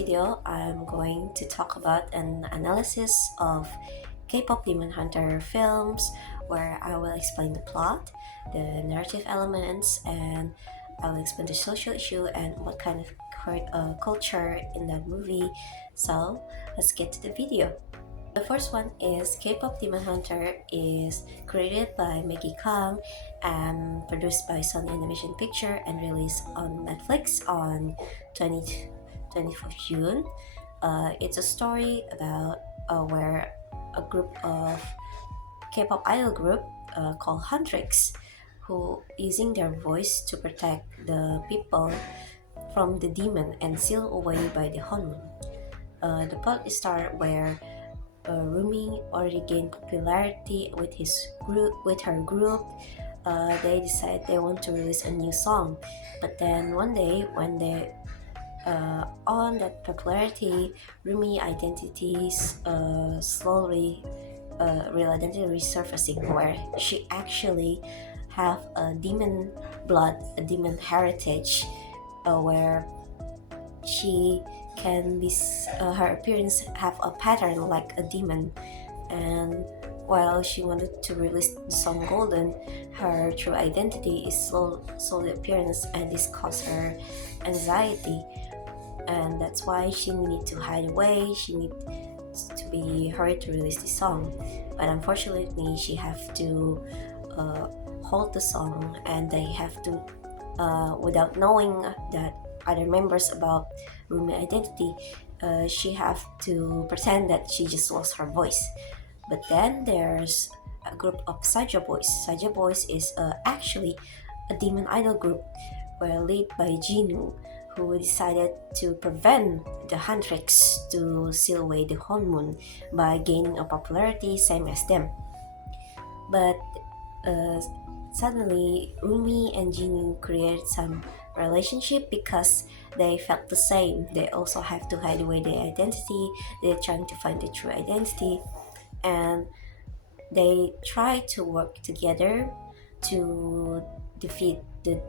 video, I'm going to talk about an analysis of K-pop Demon Hunter films where I will explain the plot, the narrative elements, and I will explain the social issue and what kind of culture in that movie. So let's get to the video. The first one is K-pop Demon Hunter is created by Maggie Kang and produced by Sony Animation Picture and released on Netflix on 20, 24th June. It's a story about where a group of K-pop idol group called Huntrix who using their voice to protect the people from the demon and sealed away by the Honmun. The plot starts where Rumi already gained popularity with her group. They decide they want to release a new song, but then one day when they on that popularity, Rumi identities slowly real identity resurfacing, where she actually have a demon blood, a demon heritage, where she can be her appearance have a pattern like a demon. And while she wanted to release the song Golden, her true identity is slowly appearance, and this caused her anxiety, and that's why she needed to hide away. She needs to be hurried to release the song, but unfortunately she have to hold the song, and they have to without knowing that other members about Rumi identity, she have to pretend that she just lost her voice. But then there's a group of Saja Boys. Saja Boys is actually a demon idol group, were led by Jinu, who decided to prevent the Huntrix to seal away the Honmun by gaining a popularity same as them. But suddenly Rumi and Jinu created some relationship because they felt the same. They also have to hide away their identity. They're trying to find their true identity, and they try to work together to defeat the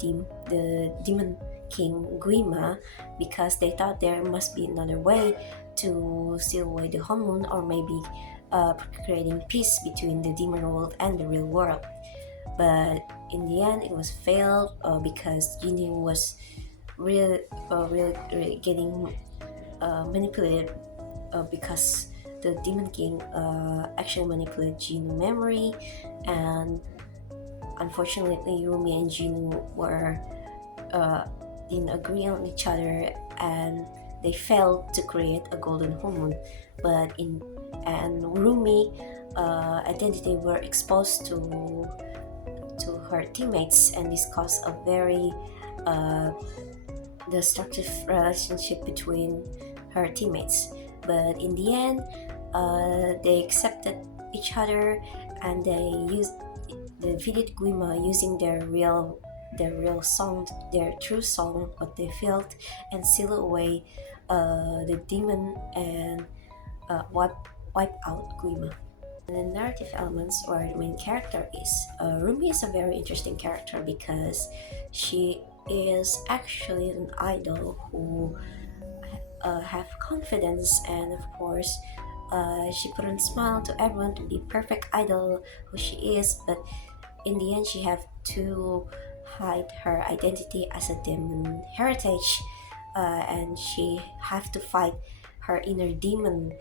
demon king Guima, because they thought there must be another way to seal away the Honmun, or maybe creating peace between the demon world and the real world. But in the end, it was failed because Jinny was really getting manipulated because the Demon King actually manipulated Jin's memory, and unfortunately, Rumi and Jin were didn't agree on each other, and they failed to create a golden hormone. But Rumi identity were exposed to her teammates, and this caused a very destructive relationship between her teammates. But in the end, they accepted each other, and they defeated Guima using their real song, their true song, what they felt, and seal away the demon and wipe out Guima. And the narrative elements, where the main character is Rumi, is a very interesting character because she is actually an idol who have confidence, and of course she put on smile to everyone to be perfect idol who she is. But in the end, she have to hide her identity as a demon heritage, and she have to fight her inner demon,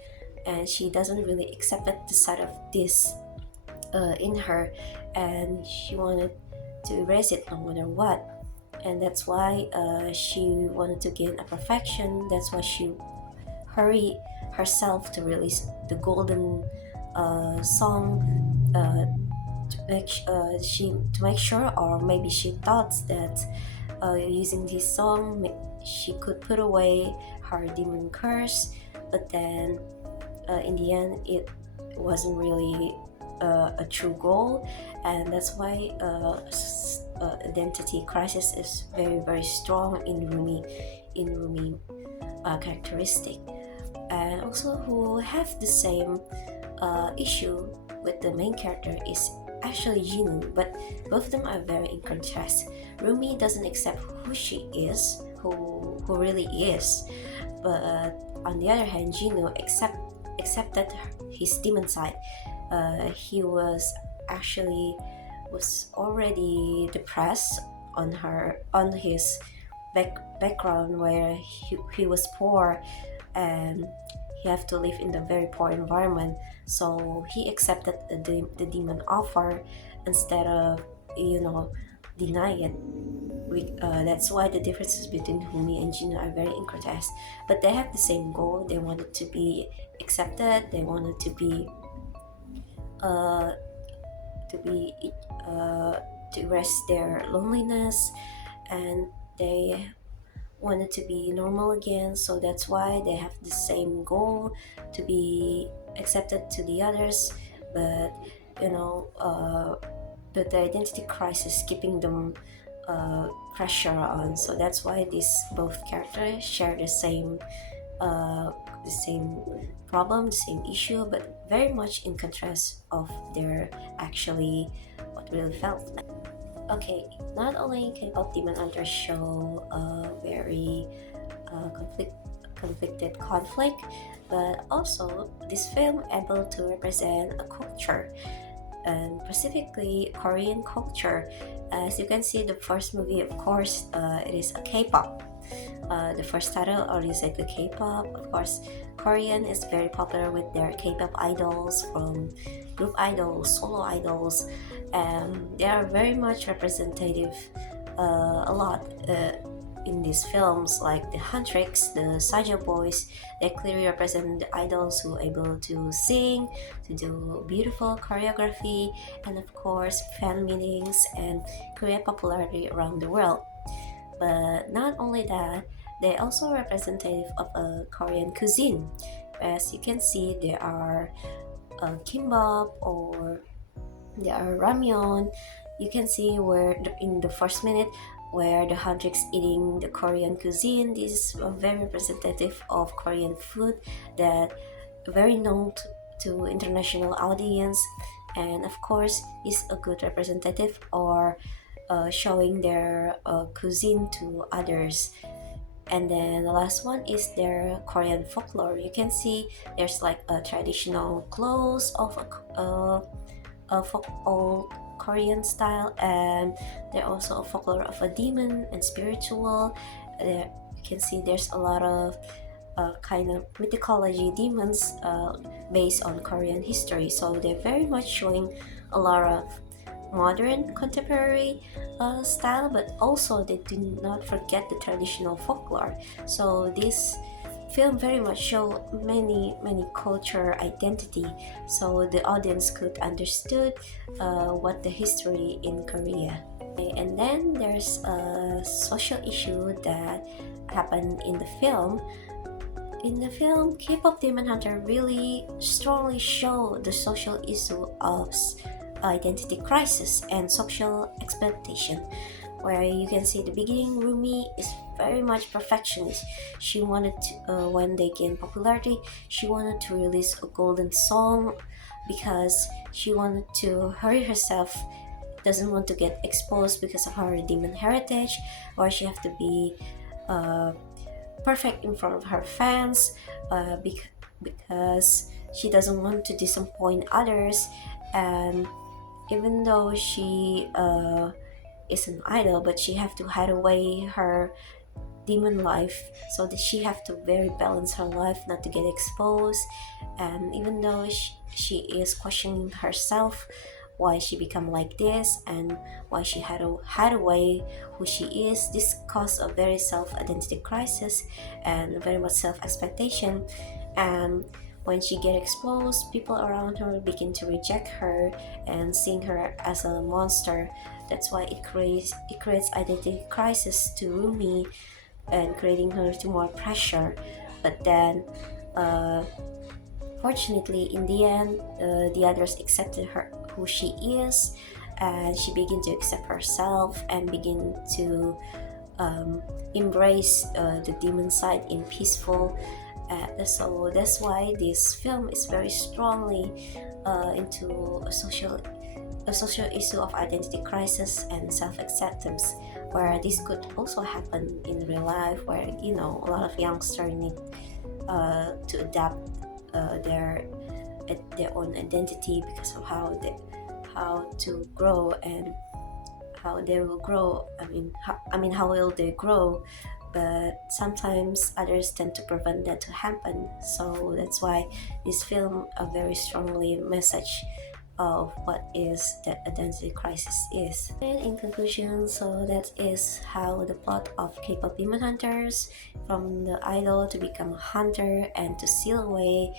and she doesn't really accept the side of this in her, and she wanted to erase it no matter what. And that's why she wanted to gain a perfection. That's why she hurried herself to release the golden song, to make sure, or maybe she thought that using this song she could put away her demon curse. But then in the end, it wasn't really a true goal, and that's why identity crisis is very strong in Rumi characteristic. And also, who have the same issue with the main character is actually Jinu, but both of them are very in contrast. Rumi doesn't accept who she is, who really is, But on the other hand, Gino accepted his demon side. He was actually was already depressed on his background where he was poor, and he have to live in the very poor environment. So he accepted the demon offer instead of, you know, deny it. That's why the differences between Humi and Gino are very in contrast, but they have the same goal. They wanted to be accepted. They wanted uh, to be uh, to erase their loneliness, and they wanted to be normal again. So that's why they have the same goal, to be accepted to the others. But you know, but the identity crisis keeping them pressure on. So that's why these both characters share uh, the same problem, the same issue, but very much in contrast of their actually what really felt. Okay, not only K-pop Demon Hunters show a very conflicted conflict, but also this film able to represent a culture, and specifically Korean culture. As you can see, the first movie, of course, it is a K-pop. The first title already said the K-pop. Of course, Korean is very popular with their K-pop idols, from group idols, solo idols, and they are very much representative a lot in these films, like the Huntrix, the Saja Boys. They clearly represent the idols who are able to sing, to do beautiful choreography, and of course fan meetings and create popularity around the world. But not only that, they also representative of a Korean cuisine. As you can see, there are kimbap, or there are ramyeon. You can see where in the first minute where the Hundreds eating the Korean cuisine. This is very representative of Korean food that very known to international audience, and of course is a good representative, or showing their cuisine to others. And then the last one is their Korean folklore. You can see there's like a traditional clothes of a folk old Korean style, and there also a folklore of a demon and spiritual. There you can see there's a lot of kind of mythology demons based on Korean history. So they're very much showing a lot of modern contemporary style, but also they do not forget the traditional folklore. So this film very much show many culture identity, so the audience could understood what the history in Korea. And then there's a social issue that happened in the film. In the film, K-pop Demon Hunter really strongly show the social issue of identity crisis and social expectation, where you can see the beginning, Rumi is very much perfectionist. She wanted to, when they gained popularity, she wanted to release a golden song because she wanted to hurry herself, doesn't want to get exposed because of her demon heritage, or she have to be uh, perfect in front of her fans, because she doesn't want to disappoint others. And even though she is an idol, but she have to hide away her demon life, so that she have to very balance her life not to get exposed. And even though she is questioning herself, why she become like this and why she had to hide away who she is, this caused a very self-identity crisis and very much self-expectation. And when she get exposed, people around her begin to reject her and seeing her as a monster. That's why it creates identity crisis to Rumi, and creating her to more pressure. But then fortunately, in the end, the others accepted her who she is, and she began to accept herself and begin to embrace the demon side in peaceful. So that's why this film is very strongly into a social a social issue of identity crisis and self-acceptance, where this could also happen in real life, where a lot of youngsters need to adapt their own identity because of how to grow and how they will grow. How will they grow? But sometimes others tend to prevent that to happen. So that's why this film a very strongly message of what is the identity crisis is. And in conclusion, so that is how the plot of K-pop Demon Hunters, from the idol to become a hunter and to seal away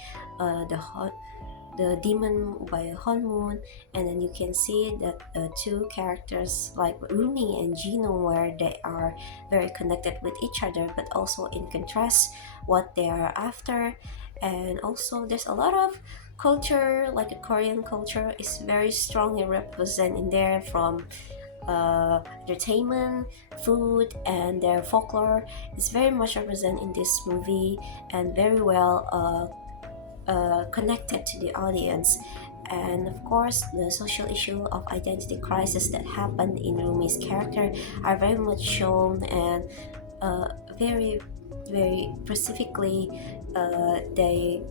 the demon by Honmoon. And then you can see that the two characters like Rumi and Gino, where they are very connected with each other, but also in contrast what they are after. And also there's a lot of culture, like a Korean culture is very strongly represented in there, from entertainment, food, and their folklore is very much represented in this movie, and very well connected to the audience. And of course, the social issue of identity crisis that happened in Rumi's character are very much shown, and very, very specifically, they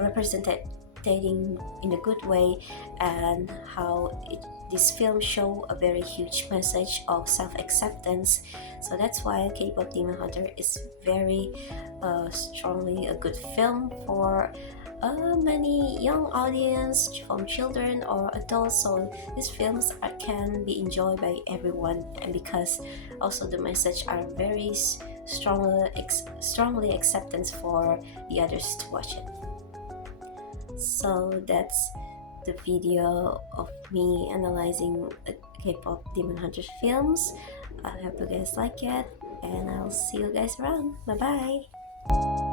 represented dating in a good way, and how this film show a very huge message of self-acceptance. So that's why K-pop Demon Hunter is very strongly a good film for many young audience, from children or adults. So these films can be enjoyed by everyone, and because also the message are very strongly acceptance for the others to watch it. So that's the video of me analyzing the K-pop Demon Hunters films. I hope you guys like it, and I'll see you guys around. Bye bye.